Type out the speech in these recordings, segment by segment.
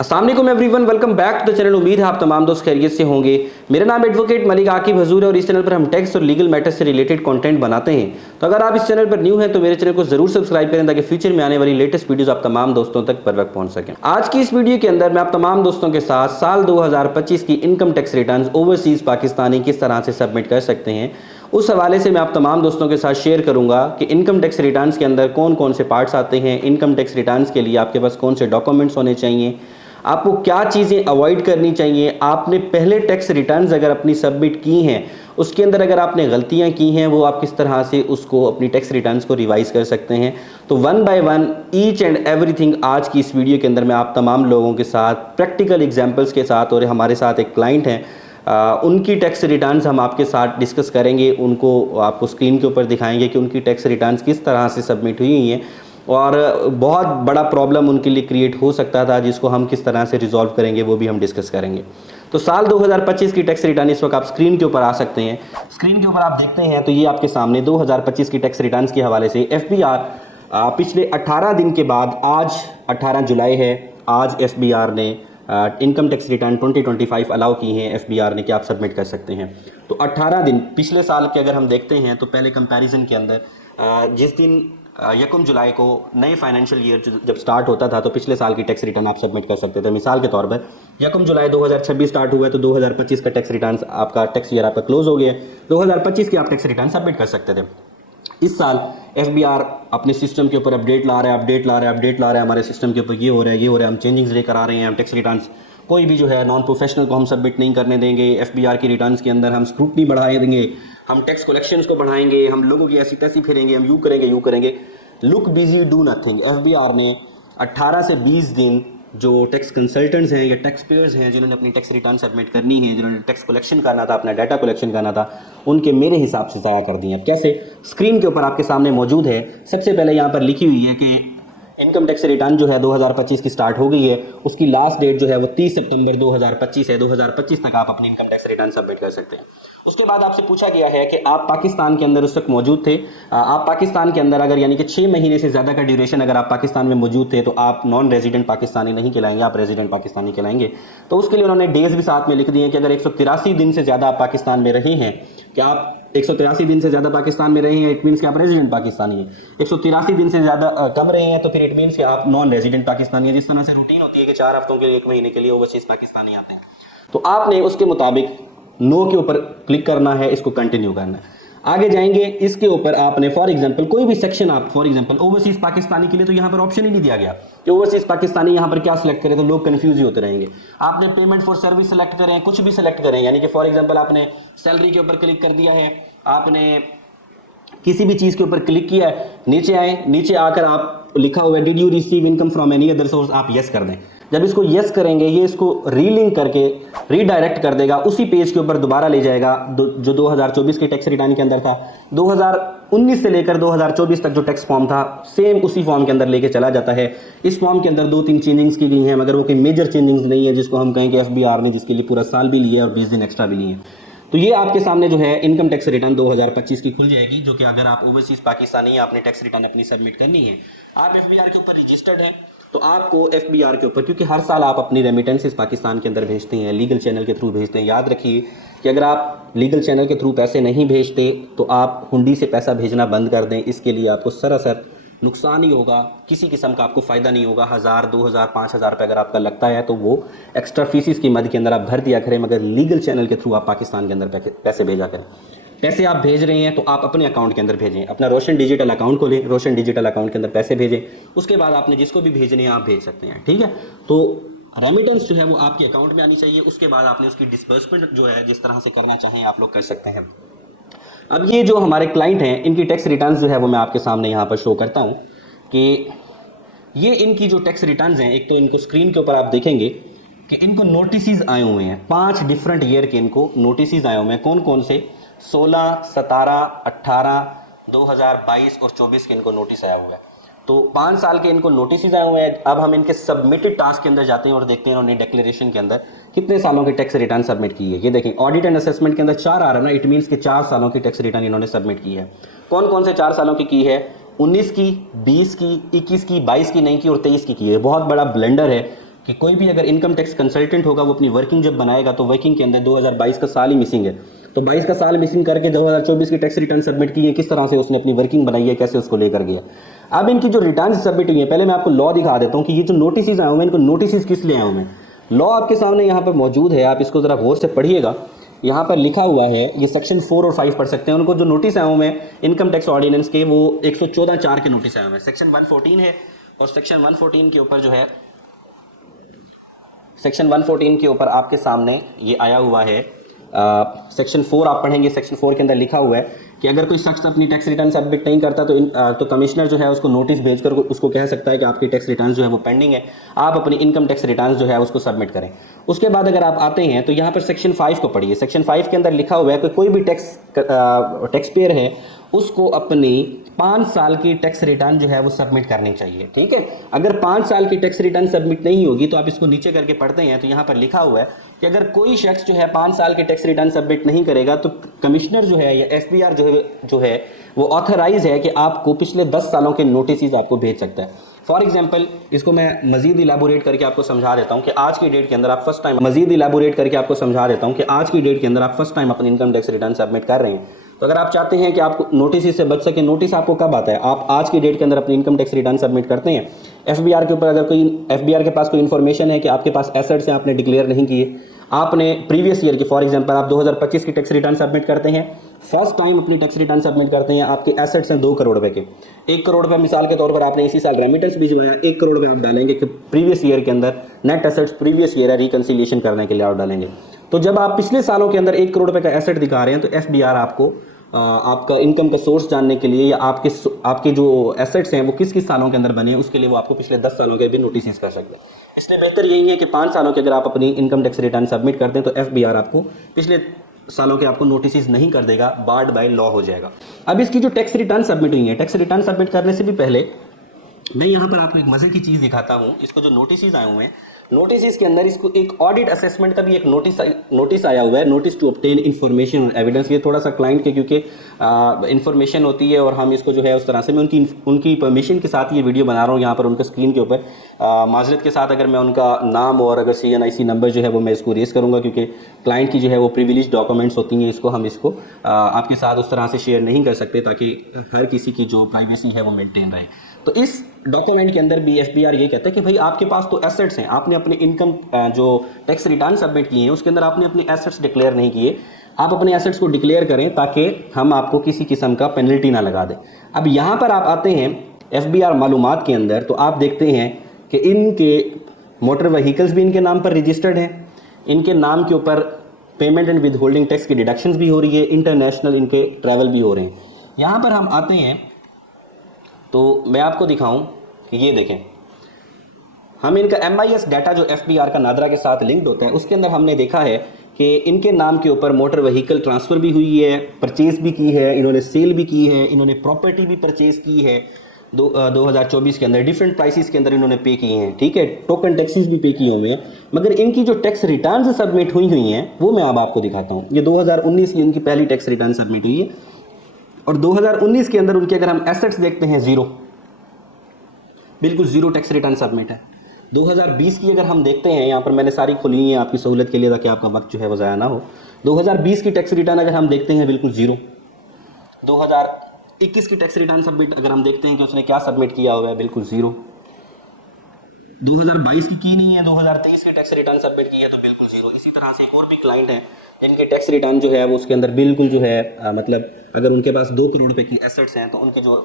अस्सलाम वालेकुम everyone, welcome back to the channel. उम्मीद है आप तमाम दोस्त खैरियत से होंगे। मेरा नाम एडवोकेट मलिक आकिब हजूर है और इस चैनल पर हम टैक्स और लीगल मैटर्स से रिलेटेड कंटेंट बनाते हैं। तो अगर आप इस चैनल पर न्यू हैं तो मेरे चैनल को जरूर सब्सक्राइब करें ताकि फ्यूचर में आने वाली लेटेस्ट वीडियोस आप तमाम दोस्तों तक बर वक्त पहुंच सकें। आज की इस वीडियो के अंदर मैं आप तमाम दोस्तों के साथ साल 2025 की income tax return overseas Pakistani किस तरह से सबमिट कर सकते हैं, उस हवाले से मैं आप तमाम दोस्तों के साथ शेयर करूंगा कि इनकम टैक्स रिटर्न्स के अंदर कौन कौन से पार्ट्स आते हैं, इनकम टैक्स रिटर्न्स के लिए आपके पास कौन से डॉक्यूमेंट्स होने चाहिए, आपको क्या चीज़ें अवॉइड करनी चाहिए, आपने पहले टैक्स रिटर्न्स अगर अपनी सबमिट की हैं उसके अंदर अगर आपने गलतियां की हैं वो आप किस तरह से उसको अपनी टैक्स रिटर्न्स को रिवाइज कर सकते हैं। तो one by one each and everything आज की इस वीडियो के अंदर मैं आप तमाम लोगों के साथ प्रैक्टिकल एग्जांपल्स के साथ, और हमारे साथ एक क्लाइंट हैं उनकी टैक्स रिटर्न्स हम आपके साथ डिस्कस करेंगे, उनको आपको स्क्रीन के ऊपर दिखाएंगे कि उनकी टैक्स रिटर्न्स किस तरह से सबमिट हुई हैं और बहुत बड़ा प्रॉब्लम उनके लिए क्रिएट हो सकता था जिसको हम किस तरह से रिजॉल्व करेंगे वो भी हम डिस्कस करेंगे। तो साल 2025 की टैक्स रिटर्न इस वक्त आप स्क्रीन के ऊपर आ सकते हैं। स्क्रीन के ऊपर आप देखते हैं तो ये आपके सामने 2025 की टैक्स रिटर्न्स के हवाले से एफबीआर पिछले 18 दिन के बाद, आज 18 जुलाई है, आज एफबीआर ने इनकम टैक्स रिटर्न 2025 अलाउ की हैं एफबीआर ने कि आप सबमिट कर सकते हैं। तो 18 दिन पिछले साल के अगर हम देखते हैं तो पहले कंपैरिजन के अंदर जिस दिन 1 जुलाई को नए फाइनेंशियल ईयर जब स्टार्ट होता था तो पिछले साल की टैक्स रिटर्न आप सबमिट कर सकते थे। मिसाल के तौर पर 1 जुलाई 2026 स्टार्ट हुआ है तो 2025 का टैक्स रिटर्न आपका टैक्स ईयर आपका क्लोज हो गया है, 2025 की आप टैक्स रिटर्न सबमिट कर सकते थे। इस साल एफबीआर अपने सिस्टम के ऊपर अपडेट ला रहा है, हमारे सिस्टम के ऊपर ये हो रहा है, हम चेंजिंग्स लेकर आ रहे हैं, हम टैक्स रिटर्न्स कोई भी जो है नॉन प्रोफेशनल को हम सबमिट नहीं करने देंगे। एफबीआर की रिटर्न्स के अंदर हम स्क्रूटनी बढ़ा देंगे, हम टैक्स कलेक्शंस को बढ़ाएंगे, हम लोगों की ऐसी तैसी फिरेंगे, हम यूँ करेंगे। Look busy do nothing. FBR ने 18 से 20 दिन जो टैक्स कंसल्टेंट्स हैं या टैक्स पेयर्स हैं जिन्होंने अपनी टैक्स रिटर्न सबमिट करनी है, जिन्होंने टैक्स कलेक्शन करना था, अपना डाटा कलेक्शन करना था, उनके मेरे हिसाब से ज़ाया कर दिए। अब कैसे? स्क्रीन के ऊपर आपके सामने मौजूद है। सबसे पहले यहाँ पर लिखी हुई है कि इनकम टैक्स रिटर्न जो है 2025 की स्टार्ट हो गई है, उसकी लास्ट डेट जो है वो 30 सितंबर 2025 है। 2025 तक आप अपनी इनकम टैक्स रिटर्न सबमिट कर सकते हैं। उसके बाद आपसे पूछा गया है कि आप पाकिस्तान के अंदर उस वक्त मौजूद थे। आप पाकिस्तान के अंदर अगर यानी कि 6 महीने से ज़्यादा का ड्यूरेशन अगर आप पाकिस्तान में मौजूद थे तो आप नॉन रेजिडेंट पाकिस्तानी नहीं कहलाएंगे, आप रेजिडेंट पाकिस्तानी कहलाएंगे। तो उसके लिए उन्होंने डेज भी साथ में लिख दिए हैं कि अगर 183 दिन से ज़्यादा आप पाकिस्तान में रहे हैं, कि आप 183 दिन से ज़्यादा पाकिस्तान में रहे हैं, इट मीन्स कि आप रेजिडेंट पाकिस्तानी हैं। 183 दिन से ज़्यादा कम रहे हैं तो फिर इट मीन्स कि आप नॉन रेजिडेंट पाकिस्तानी हैं। जिस तरह से रूटीन होती है कि 4 हफ्तों के लिए, 1 महीने के लिए ओवरसीज पाकिस्तानी आते हैं, तो आपने उसके मुताबिक नो के ऊपर क्लिक करना है, इसको कंटिन्यू करना है। आगे जाएंगे, इसके ऊपर आपने फॉर एग्जांपल कोई भी सेक्शन, आप फॉर एग्जांपल ओवरसीज पाकिस्तानी के लिए तो यहाँ पर ऑप्शन ही नहीं दिया गया कि ओवरसीज पाकिस्तानी यहाँ पर क्या सिलेक्ट करें, तो लोग कंफ्यूज ही होते रहेंगे। आपने पेमेंट फॉर सर्विस सेलेक्ट करें, कुछ भी सेलेक्ट करें, यानी कि फॉर एग्जांपल आपने सैलरी के ऊपर क्लिक कर दिया है, आपने किसी भी चीज़ के ऊपर क्लिक किया है, नीचे आए, नीचे आकर आप लिखा हुआ है did you receive income from any other source, आप यस कर दें। जब इसको यस करेंगे ये इसको रीलिंक करके रीडायरेक्ट कर देगा, उसी पेज के ऊपर दोबारा ले जाएगा जो 2024 के टैक्स रिटर्न के अंदर था। 2019 से लेकर 2024 तक जो टैक्स फॉर्म था सेम उसी फॉर्म के अंदर लेके चला जाता है। इस फॉर्म के अंदर 2-3 चेंजिंग्स की गई हैं, मगर वो कोई मेजर चेंजिंग्स नहीं है जिसको हम कहें कि एफबीआर ने जिसके लिए पूरा साल भी लिया है और 20 दिन एक्स्ट्रा भी लिए हैं। तो ये आपके सामने जो है इनकम टैक्स रिटर्न 2025 की खुल जाएगी, जो कि अगर आप ओवरसीज पाकिस्तानी आपने टैक्स रिटर्न अपनी सबमिट करनी है, आप एफबीआर के ऊपर रजिस्टर्ड है, तो आपको एफबीआर के ऊपर, क्योंकि हर साल आप अपनी रेमिटेंसेस पाकिस्तान के अंदर भेजते हैं, लीगल चैनल के थ्रू भेजते हैं। याद रखिए कि अगर आप लीगल चैनल के थ्रू पैसे नहीं भेजते तो आप हुंडी से पैसा भेजना बंद कर दें। इसके लिए आपको सरासर नुकसान ही होगा, किसी किस्म का आपको फ़ायदा नहीं होगा। 1000, 2000, 5000 रुपये अगर आपका लगता है तो वो एक्स्ट्रा फीसिस की मद के अंदर आप भर दिया करें, मगर लीगल चैनल के थ्रू आप पाकिस्तान के अंदर पैसे भेजा करें। पैसे आप भेज रहे हैं तो आप अपने अकाउंट के अंदर भेजें, अपना रोशन डिजिटल अकाउंट खोलें, रोशन डिजिटल अकाउंट के अंदर पैसे भेजें, उसके बाद आपने जिसको भी भेजने हैं आप भेज सकते हैं, ठीक है। तो रेमिटेंस जो है वो आपके अकाउंट में आनी चाहिए, उसके बाद आपने उसकी डिसबर्समेंट जो है जिस तरह से करना चाहें आप लोग कर सकते हैं। अब ये जो हमारे क्लाइंट हैं इनकी टैक्स रिटर्न्स जो है वो मैं आपके सामने यहाँ पर शो करता हूँ कि ये इनकी जो टैक्स रिटर्न्स हैं, एक तो इनको स्क्रीन के ऊपर आप देखेंगे कि इनको नोटिस आए हुए हैं, 5 डिफरेंट ईयर के इनको नोटिस आए हुए हैं। कौन कौन से? 16, 17, 18, 2022 और 24 के इनको नोटिस आया हुआ है। तो 5 साल के इनको नोटिस आए हुए हैं। अब हम इनके सबमिटेड टास्क के अंदर जाते हैं और देखते हैं उन्होंने डिक्लेरेशन के अंदर कितने सालों की टैक्स रिटर्न सबमिट की है। ये देखें ऑडिट एंड असेसमेंट के अंदर 4 आ रहा है ना, इट मीन्स कि 4 सालों की टैक्स रिटर्न इन्होंने सबमिट की है। कौन कौन से 4 सालों की है? 19 की, 20 की, 21 की, 22 की नहीं की और 23 की है। बहुत बड़ा ब्लेंडर है कि कोई भी अगर इनकम टैक्स कंसल्टेंट होगा वो अपनी वर्किंग जब बनाएगा तो वर्किंग के अंदर 2022 का साल ही मिसिंग है, तो 22 का साल मिसिंग करके 2024 की टैक्स रिटर्न सबमिट की है, किस तरह से उसने अपनी वर्किंग बनाई है, कैसे उसको लेकर गया। अब इनकी जो रिटर्न सबमिट हुई है, पहले मैं आपको लॉ दिखा देता हूँ कि ये जो नोटिस आए हुए हैं इनको नोटिस किस लिए आए हुए हैं। लॉ आपके सामने यहाँ पर मौजूद है, आप इसको ज़रा गौर से पढ़िएगा। यहाँ पर लिखा हुआ है, ये सेक्शन 4 और 5 पढ़ सकते हैं। उनको जो नोटिस आए हुए हैं इनकम टैक्स ऑर्डिनेंस के, वो 114(4) के नोटिस आए हुए हैं। सेक्शन 114 है और सेक्शन 114 के ऊपर जो है, सेक्शन 114 के ऊपर आपके सामने ये आया हुआ है। सेक्शन 4 आप पढ़ेंगे, सेक्शन 4 के अंदर लिखा हुआ है कि अगर कोई शख्स अपनी टैक्स रिटर्न सबमिट नहीं करता तो कमिश्नर जो है उसको नोटिस भेजकर उसको कह सकता है कि आपकी टैक्स रिटर्न जो है वो पेंडिंग है, आप अपनी इनकम टैक्स रिटर्न जो है उसको सबमिट करें। उसके बाद अगर आप आते हैं तो यहाँ पर सेक्शन 5 को पढ़िए। सेक्शन 5 के अंदर लिखा हुआ है कि कोई भी टैक्स पेयर है उसको अपनी 5 साल की टैक्स रिटर्न जो है वो सबमिट करनी चाहिए। ठीक है, अगर 5 साल की टैक्स रिटर्न सबमिट नहीं होगी तो आप इसको नीचे करके पढ़ते हैं तो यहाँ पर लिखा हुआ है कि अगर कोई शख्स जो है 5 साल की टैक्स रिटर्न सबमिट नहीं करेगा तो कमिश्नर जो है या एफबीआर जो है वो ऑथराइज है कि आपको पिछले 10 सालों के नोटिस आपको भेज सकता है। फॉर एग्जाम्पल, इसको मैं मजीद इलाबोरेट करके आपको समझा देता हूँ कि आज की डेट के अंदर आप फर्स्ट टाइम फर्स्ट टाइम अपनी इनकम टैक्स रिटर्न सबमिट कर रहे हैं। तो अगर आप चाहते हैं कि आपको नोटिस से बच सके, नोटिस आपको कब आता है, आप आज की डेट के अंदर अपनी इनकम टैक्स रिटर्न सबमिट करते हैं। एफबीआर के ऊपर अगर कोई एफबीआर के पास कोई इन्फॉर्मेशन है कि आपके पास एसेट्स हैं, आपने डिक्लेयर नहीं किए, आपने प्रीवियस ईयर की, फॉर एग्जांपल आप 2025 की टैक्स रिटर्न सबमिट करते हैं, फर्स्ट टाइम अपनी टैक्स रिटर्न सबमिट करते हैं, आपके एसेट्स हैं 2 करोड़ रुपए के। 1 करोड़ रुपए मिसाल के तौर पर आपने इसी साल रेमिटेंस भिजवाया, 1 करोड़ रुपए आप डालेंगे कि प्रीवियस ईयर के अंदर नेट एसेट्स प्रीवियस ईयर है रिकंसिलिएशन करने के लिए आप डालेंगे। तो जब आप पिछले सालों के अंदर 1 करोड़ रुपए का एसेट दिखा रहे हैं तो एफबीआर आपको आपका इनकम का सोर्स जानने के लिए या आपके जो एसेट्स हैं वो किस किस सालों के अंदर बने हैं उसके लिए वो आपको पिछले 10 सालों के भी नोटिस कर सकते हैं। इसलिए बेहतर यही है कि 5 सालों के अगर आप अपनी इनकम टैक्स रिटर्न सबमिट करते हैं तो एफबीआर आपको पिछले सालों के आपको नोटिस नहीं कर देगा, बार्ड बाय लॉ हो जाएगा। अब इसकी जो टैक्स रिटर्न सबमिट हुई है, टैक्स रिटर्न सबमिट करने से भी पहले मैं यहाँ पर आपको एक मजे की चीज़ दिखाता हूँ। इसको जो नोटिस आए हुए हैं, नोटिस के अंदर इसको एक ऑडिट असेसमेंट का भी एक नोटिस आया हुआ है, नोटिस टू ऑब्टेन इन्फॉर्मेशन और एविडेंस। ये थोड़ा सा क्लाइंट के क्योंकि इन्फॉर्मेशन होती है और हम इसको जो है उस तरह से मैं उनकी परमिशन के साथ ये वीडियो बना रहा हूँ यहाँ पर उनके स्क्रीन के ऊपर। माजरत के साथ अगर मैं उनका नाम और अगर CNIC नंबर जो है वो मैं इसको रेस करूँगा क्योंकि क्लाइंट की जो है वो प्रिविलेज डॉक्यूमेंट्स होती हैं, इसको हम इसको आपके साथ उस तरह से शेयर नहीं कर सकते ताकि हर किसी की जो प्राइवेसी है वो मेंटेन रहे। तो इस डॉक्यूमेंट के अंदर भी एफबीआर ये कहता है कि भाई आपके पास तो एसेट्स हैं, आपने अपने इनकम जो टैक्स रिटर्न सबमिट किए हैं उसके अंदर आपने अपने एसेट्स डिक्लेयर नहीं किए, आप अपने एसेट्स को डिक्लेयर करें ताकि हम आपको किसी किस्म का पेनल्टी ना लगा दें। अब यहाँ पर आप आते हैं एफबीआर मालूमात के अंदर तो आप देखते हैं कि इनके मोटर व्हीकल्स भी इनके नाम पर रजिस्टर्ड हैं, इनके नाम के ऊपर payment and with holding tax की डिडक्शंस भी हो रही है, इंटरनेशनल इनके ट्रैवल भी हो रहे हैं। यहाँ पर हम आते हैं तो मैं आपको दिखाऊं कि ये देखें, हम इनका MIS डाटा जो एफबीआर का नादरा के साथ लिंक्ड होता है उसके अंदर हमने देखा है कि इनके नाम के ऊपर मोटर व्हीकल ट्रांसफ़र भी हुई है, परचेज भी की है, इन्होंने सेल भी की है, इन्होंने प्रॉपर्टी भी परचेज की है 2024 के अंदर, डिफरेंट प्राइसेस के अंदर इन्होंने पे किए हैं। ठीक है, टोकन टैक्सेस भी पे किए हुए हैं, मगर इनकी जो टैक्स रिटर्न सबमिट हुई हैं वो मैं अब आपको दिखाता हूँ। ये 2019 की इनकी पहली टैक्स रिटर्न सबमिट हुई है और 2019 के अंदर उनके अगर हम एसेट्स देखते हैं ज़ीरो, बिल्कुल ज़ीरो टैक्स रिटर्न सबमिट है। 2020 की अगर हम देखते हैं, यहाँ पर मैंने सारी खुली हुई है आपकी सहूलत के लिए ताकि आपका वक्त जो है वो ज़ाया ना हो। 2020 की टैक्स रिटर्न अगर हम देखते हैं बिल्कुल ज़ीरो। 2021 की टैक्स रिटर्न सबमिट अगर हम देखते हैं कि उसने क्या सबमिट किया हुआ है, बिल्कुल ज़ीरो। 2022 की नहीं है, 2023 की टैक्स रिटर्न सबमिट की है तो बिल्कुल ज़ीरो। इसी तरह से और भी क्लाइंट हैं जिनकी टैक्स रिटर्न जो है वो उसके अंदर बिल्कुल जो है मतलब अगर उनके पास 2 करोड़ रुपए की एसेट्स हैं तो उनकी जो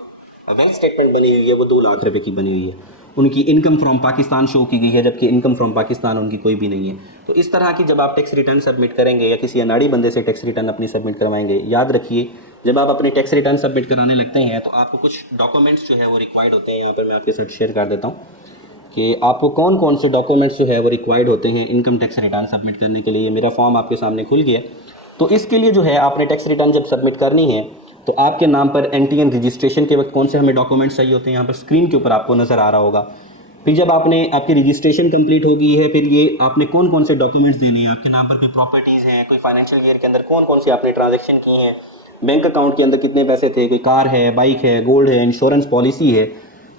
वेल्थ स्टेटमेंट बनी हुई है वो 2 लाख रुपए की बनी हुई है। उनकी इनकम फ्रॉम पाकिस्तान शो की गई है जबकि इनकम फ्रॉम पाकिस्तान उनकी कोई भी नहीं है। तो इस तरह की जब आप टैक्स रिटर्न सबमिट करेंगे या किसी अनाड़ी बंदे से टैक्स रिटर्न अपनी सबमिट करवाएंगे, याद रखिए जब आप अपनी टैक्स रिटर्न सबमिट कराने लगते हैं तो आपको कुछ डॉक्यूमेंट्स जो है वो रिक्वायर्ड होते हैं। यहाँ पर मैं आपके साथ शेयर कर देता हूँ कि आपको कौन कौन से डॉक्यूमेंट्स जो है वो रिक्वायर्ड होते हैं इनकम टैक्स रिटर्न सबमिट करने के लिए। मेरा फॉर्म आपके सामने खुल गया। तो इसके लिए जो है आपने टैक्स रिटर्न जब सबमिट करनी है तो आपके नाम पर NTN रजिस्ट्रेशन के वक्त कौन से हमें डॉक्यूमेंट्स चाहिए होते हैं यहाँ पर स्क्रीन के ऊपर आपको नज़र आ रहा होगा। फिर जब आपकी रजिस्ट्रेशन कंप्लीट हो गई है फिर ये आपने कौन कौन से डॉक्यूमेंट्स देने हैं, आपके नाम पर कोई प्रॉपर्टीज़ हैं, कोई फाइनेंशियल ईयर के अंदर कौन कौन सी आपने ट्रांजेक्शन की हैं, बैंक अकाउंट के अंदर कितने पैसे थे, कोई कार है, बाइक है, गोल्ड है, इंश्योरेंस पॉलिसी है,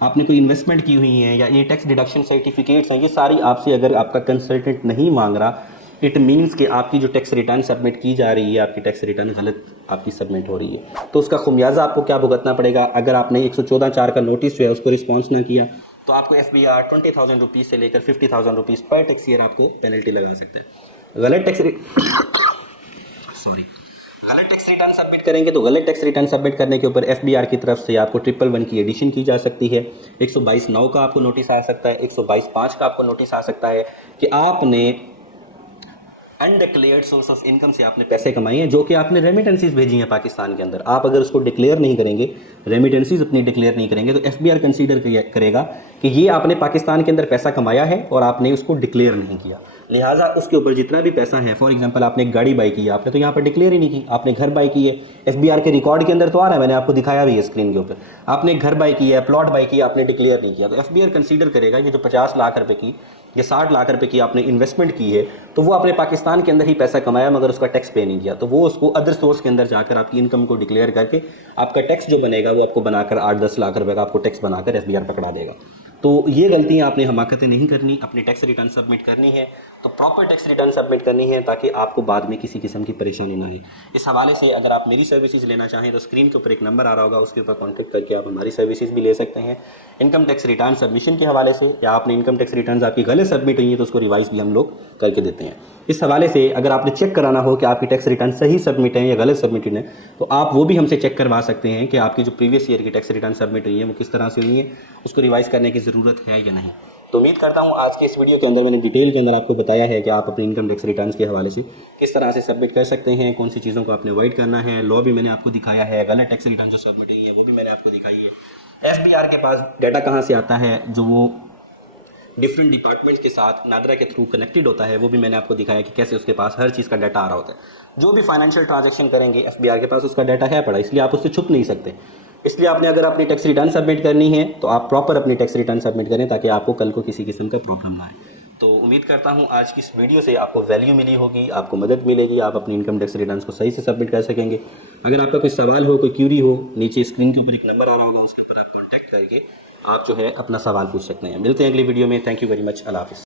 आपने कोई इन्वेस्टमेंट की हुई है, या ये टैक्स डिडक्शन सर्टिफिकेट्स हैं, ये सारी आपसे अगर आपका कंसल्टेंट नहीं मांग रहा, इट मीन्स कि आपकी जो टैक्स रिटर्न सबमिट की जा रही है, आपकी टैक्स रिटर्न गलत आपकी सबमिट हो रही है। तो उसका खुमियाजा आपको क्या भुगतना पड़ेगा? अगर आपने 114(4) का नोटिस जो है उसको रिस्पॉन्स ना किया, तो आपको FBR 20,000 रुपीज़ से लेकर 50,000 रुपीज़ पर टैक्स ईयर आपको पेनल्टी लगा सकते हैं। गलत टैक्स रिटर्न सबमिट करेंगे तो गलत टैक्स रिटर्न सबमिट करने के ऊपर FBR की तरफ से आपको 111 की एडिशन की जा सकती है। 122(9) का आपको नोटिस आ सकता है, 122(5) का आपको नोटिस आ सकता है कि आपने अनडिक्लेयर्ड सोर्स ऑफ इनकम से आपने पैसे कमाए हैं, जो कि आपने रेमिटेंसीज भेजी हैं पाकिस्तान के अंदर। आप अगर उसको डिक्लेयर नहीं करेंगे, रेमिटेंसीज अपनी डिक्लेयर नहीं करेंगे, तो FBR कंसीडर करेगा कि ये आपने पाकिस्तान के अंदर पैसा कमाया है और आपने उसको डिक्लेयर नहीं किया। लिहाजा उसके ऊपर जितना भी पैसा है, फॉर एग्जांपल आपने एक गाड़ी बाई की है, आपने तो यहाँ पर डिक्लेयर ही नहीं की। आपने घर बाई की है, FBR के रिकॉर्ड के अंदर तो आ रहा है, मैंने आपको दिखाया भी है स्क्रीन के ऊपर। आपने घर बाई की है, प्लॉट बाई किया, आपने डिक्लेयर नहीं किया, तो FBR कंसीडर करेगा ये जो 50 लाख रुपए की या 60 लाख रुपए की आपने इन्वेस्टमेंट की है, तो वो आपने पाकिस्तान के अंदर ही पैसा कमाया मगर उसका टैक्स पे नहीं किया, तो वो उसको अदर सोर्स के अंदर जाकर आपकी इनकम को डिक्लेयर करके आपका टैक्स जो बनेगा वो आपको बनाकर 8-10 लाख रुपए का आपको टैक्स बनाकर FBR पकड़ा देगा। तो ये गलतियां आपने हमाकतें नहीं करनी, अपनी टैक्स रिटर्न सबमिट करनी है तो प्रॉपर टैक्स रिटर्न सबमिट करनी है, ताकि आपको बाद में किसी किस्म की परेशानी ना आए। इस हवाले से अगर आप मेरी सर्विसेज लेना चाहें तो स्क्रीन के ऊपर एक नंबर आ रहा होगा, उसके ऊपर कॉन्टैक्ट करके आप हमारी सर्विसेज भी ले सकते हैं। इनकम टैक्स रिटर्न सबमिशन के हवाले से, या आपने इनकम टैक्स रिटर्न आपकी गलत सबमिट हुई है तो उसको रिवाइज भी हम लोग करके देते हैं। इस हवाले से अगर आपने चेक कराना हो कि आपकी टैक्स रिटर्न सही सबमिट है या गलत सबमिटेड है, तो आप वो भी हमसे चेक करवा सकते हैं कि आपकी जो प्रीवियस ईयर की टैक्स रिटर्न सबमिट हुई है वो किस तरह से हुई है, उसको रिवाइज करने की ज़रूरत है या नहीं। तो उम्मीद करता हूँ आज के इस वीडियो के अंदर मैंने डिटेल के अंदर आपको बताया है कि आप अपनी इनकम टैक्स रिटर्न्स के हवाले से किस तरह से सबमिट कर सकते हैं, कौन सी चीज़ों को आपने अवॉइड करना है। लॉ भी मैंने आपको दिखाया है, गलत टैक्स रिटर्न जो सबमिट हुई है वो भी मैंने आपको दिखाई है। FBR के पास डाटा कहाँ से आता है, जो वो डिफरेंट डिपार्टमेंट्स के साथ नादरा के थ्रू कनेक्टेड होता है, वो भी मैंने आपको दिखाया कि कैसे उसके पास हर चीज़ का डाटा आ रहा होता है। जो भी फाइनेंशियल ट्रांजैक्शन करेंगे FBR के पास उसका डाटा है पड़ा, इसलिए आप उससे छुप नहीं सकते। इसलिए आपने अगर अपनी टैक्स रिटर्न सबमिट करनी है तो आप प्रॉपर अपनी टैक्स रिटर्न सबमिट करें, ताकि आपको कल को किसी किस्म का प्रॉब्लम ना आए। तो उम्मीद करता हूँ आज की इस वीडियो से आपको वैल्यू मिली होगी, आपको मदद मिलेगी, आप अपनी इनकम टैक्स रिटर्न को सही से सबमिट कर सकेंगे। अगर आपका कोई सवाल हो, कोई क्यूरी हो, नीचे स्क्रीन के ऊपर एक नंबर आ रहा होगा, उसके ऊपर आप कॉन्टैक्ट करके आप जो है अपना सवाल पूछ सकते हैं। मिलते हैं अगली वीडियो में। Thank you very much. अल्लाह हाफिज़।